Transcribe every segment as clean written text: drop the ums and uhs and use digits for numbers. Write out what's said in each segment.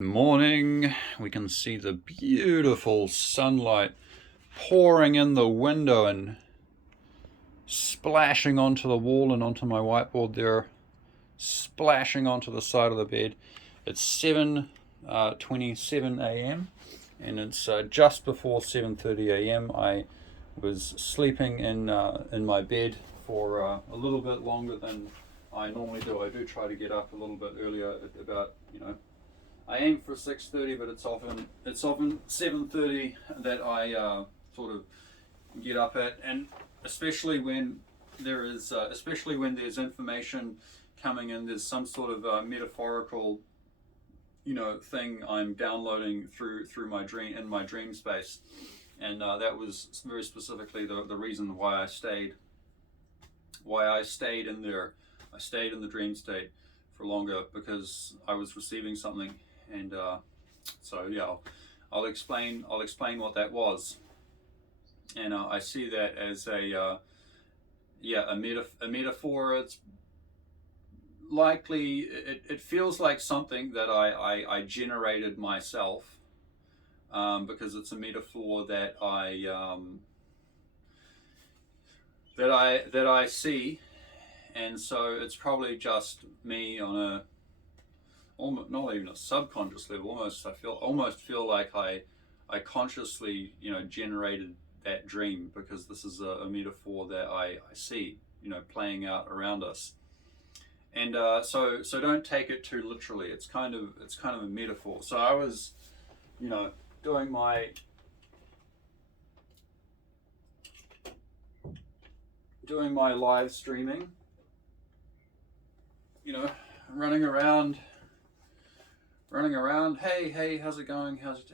Morning. We can see the beautiful sunlight pouring in the window and splashing onto the wall and onto my whiteboard there, splashing onto the side of the bed. It's 7:27 a.m. and it's just before 7:30 a.m. I was sleeping in my bed for a little bit longer than I normally do. I do try to get up a little bit earlier at about, I aim for 6:30, but it's often 7:30 that I sort of get up at, and especially when there's information coming in, there's some sort of metaphorical, thing I'm downloading through my dream space, and that was very specifically the reason why I stayed in there. I stayed in the dream state for longer because I was receiving something, and so yeah, I'll explain what that was, and I see that as a metaphor. It's likely it feels like something that I generated myself, because it's a metaphor that I see, and so it's probably just me on a almost not even a subconscious level. Almost feel like I consciously generated that dream, because this is a metaphor that I see playing out around us, and so don't take it too literally. It's kind of a metaphor. So I was doing my live streaming, running around. Hey, how's it going? How's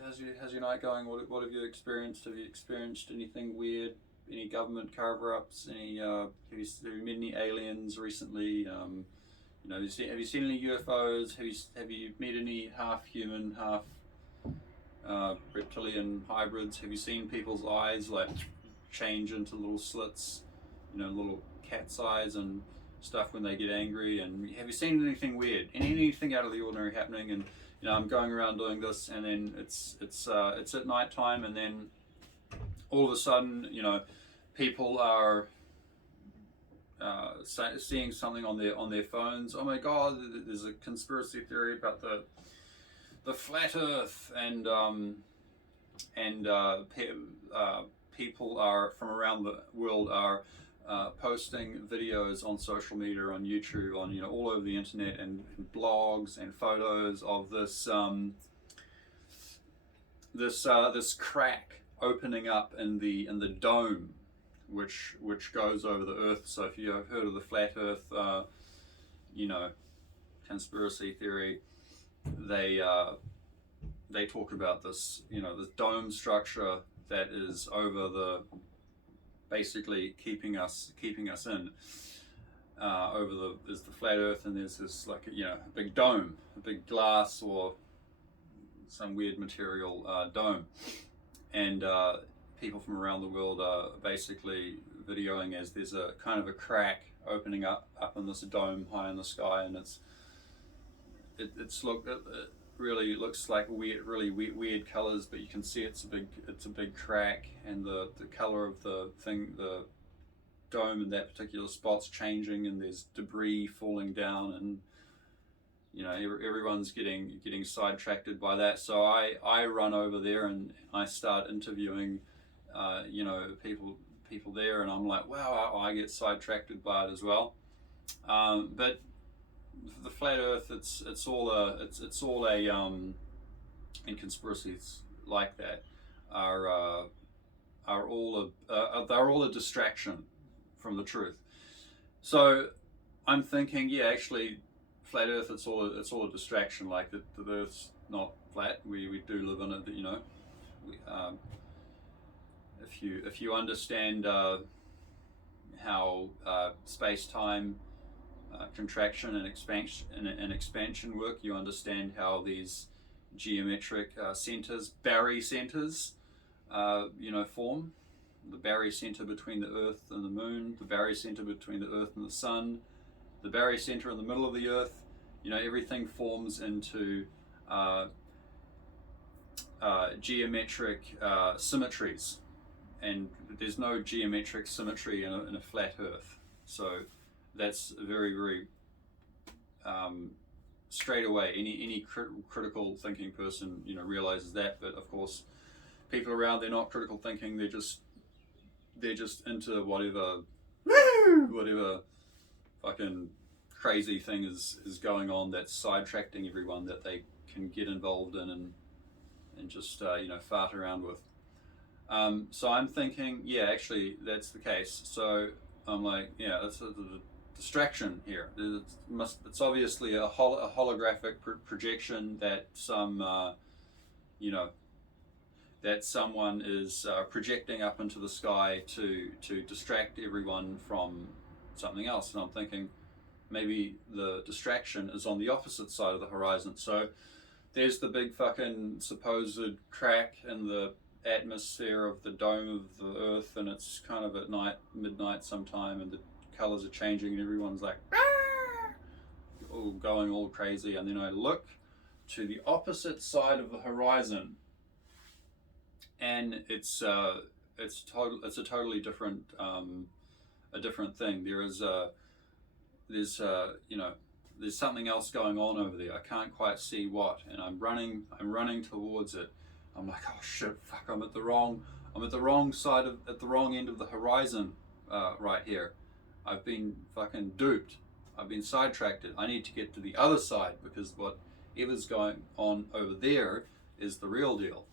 your night going? What have you experienced? Have you experienced anything weird? Any government cover-ups? Have you met any aliens recently? Have you seen any UFOs? Have you met any half human, half reptilian hybrids? Have you seen people's eyes like change into little slits? Little cat's eyes and stuff when they get angry. And have you seen anything weird? Anything out of the ordinary happening? And I'm going around doing this, and then it's at night time, and then all of a sudden, people are seeing something on their phones. Oh my God! There's a conspiracy theory about the flat Earth, and people are from around the world are posting videos on social media, on YouTube, on all over the internet, and blogs and photos of this crack opening up in the dome, which goes over the Earth. So if you have heard of the flat Earth, conspiracy theory, they talk about this this dome structure that is over the, basically keeping us in, there's the flat Earth, and there's this like a big dome, a big glass or some weird material dome, and people from around the world are basically videoing as there's a kind of a crack opening up in this dome high in the sky, and it really looks like really weird colors, but you can see it's a big crack, and the color of the dome in that particular spot's changing, and there's debris falling down, and everyone's getting sidetracked by that. So I run over there and I start interviewing people there, and I'm like, wow, I get sidetracked by it as well. But the flat Earth, it's all a and conspiracies like that are all they're all a distraction from the truth. So I'm thinking, yeah, actually, flat Earth, it's all a distraction. Like the Earth's not flat. We do live in it. We, if you understand how space-time contraction and expansion work, you understand how these geometric centers, barycenters, form. The barycenter between the Earth and the Moon, the barycenter between the Earth and the Sun, the barycenter in the middle of the Earth. Everything forms into geometric symmetries, and there's no geometric symmetry in a flat Earth. So that's very, very straight away. Any critical thinking person, realizes that. But of course, people around, they're not critical thinking. They're just into whatever fucking crazy thing is going on that's sidetracking everyone that they can get involved in and just fart around with. So I'm thinking, yeah, actually that's the case. So I'm like, yeah, that's a distraction here. It's obviously a holographic projection that that someone is projecting up into the sky to distract everyone from something else. And I'm thinking maybe the distraction is on the opposite side of the horizon. So there's the big fucking supposed crack in the atmosphere of the dome of the Earth, and it's kind of at midnight sometime, and the colors are changing, and everyone's like all going all crazy. And then I look to the opposite side of the horizon, and it's a totally different a different thing. There's something else going on over there. I can't quite see what, and I'm running towards it. I'm like, oh shit, fuck! I'm at the wrong side at the wrong end of the horizon right here. I've been fucking duped. I've been sidetracked. I need to get to the other side because whatever's going on over there is the real deal.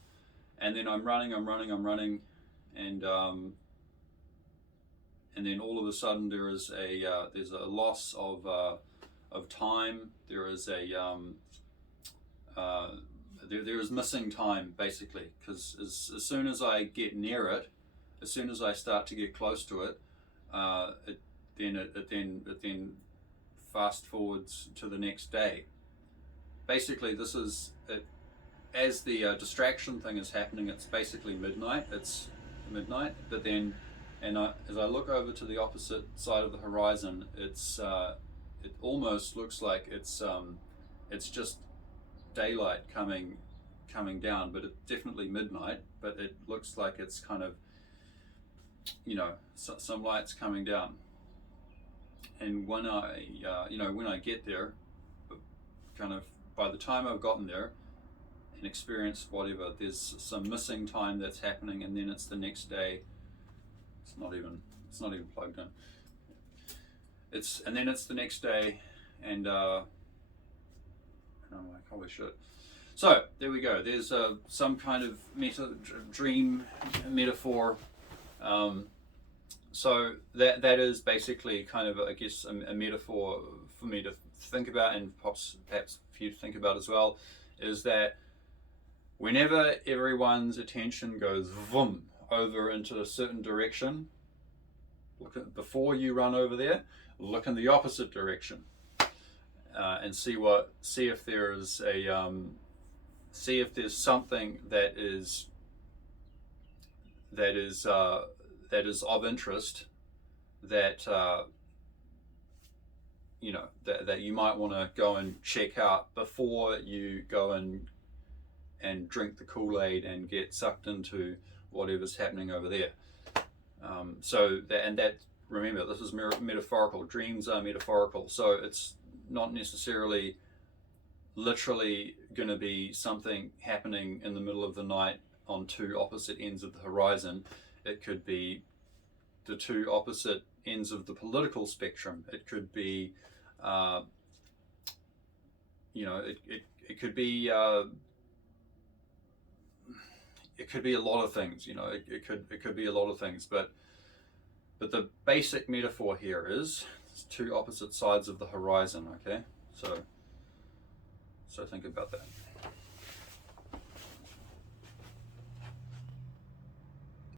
And then I'm running, and then all of a sudden there's a loss of time. There is there is missing time basically, because as soon as I get near it, as soon as I start to get close to it, it then fast forwards to the next day. Basically, this is it. As the distraction thing is happening, it's basically midnight. It's midnight, but then, as I look over to the opposite side of the horizon, it almost looks like it's just daylight coming down, but it's definitely midnight. But it looks like it's kind of, some lights coming down. And when I get there, kind of by the time I've gotten there and experienced whatever, there's some missing time that's happening, and then it's the next day. It's not even plugged in. And then it's the next day, and I'm like, holy shit. So there we go. There's some kind of dream metaphor. So that is basically kind of, I guess, a metaphor for me to think about, and perhaps for you to think about as well, is that whenever everyone's attention goes vroom over into a certain direction, before you run over there, look in the opposite direction, and see if there's something that is of interest, that that you might want to go and check out before you go and drink the Kool-Aid and get sucked into whatever's happening over there. Remember, this is metaphorical. Dreams are metaphorical, so it's not necessarily literally going to be something happening in the middle of the night on two opposite ends of the horizon. It could be the two opposite ends of the political spectrum. It could be, it could be, it could be a lot of things. It could be a lot of things. But the basic metaphor here is two opposite sides of the horizon. Okay, so think about that.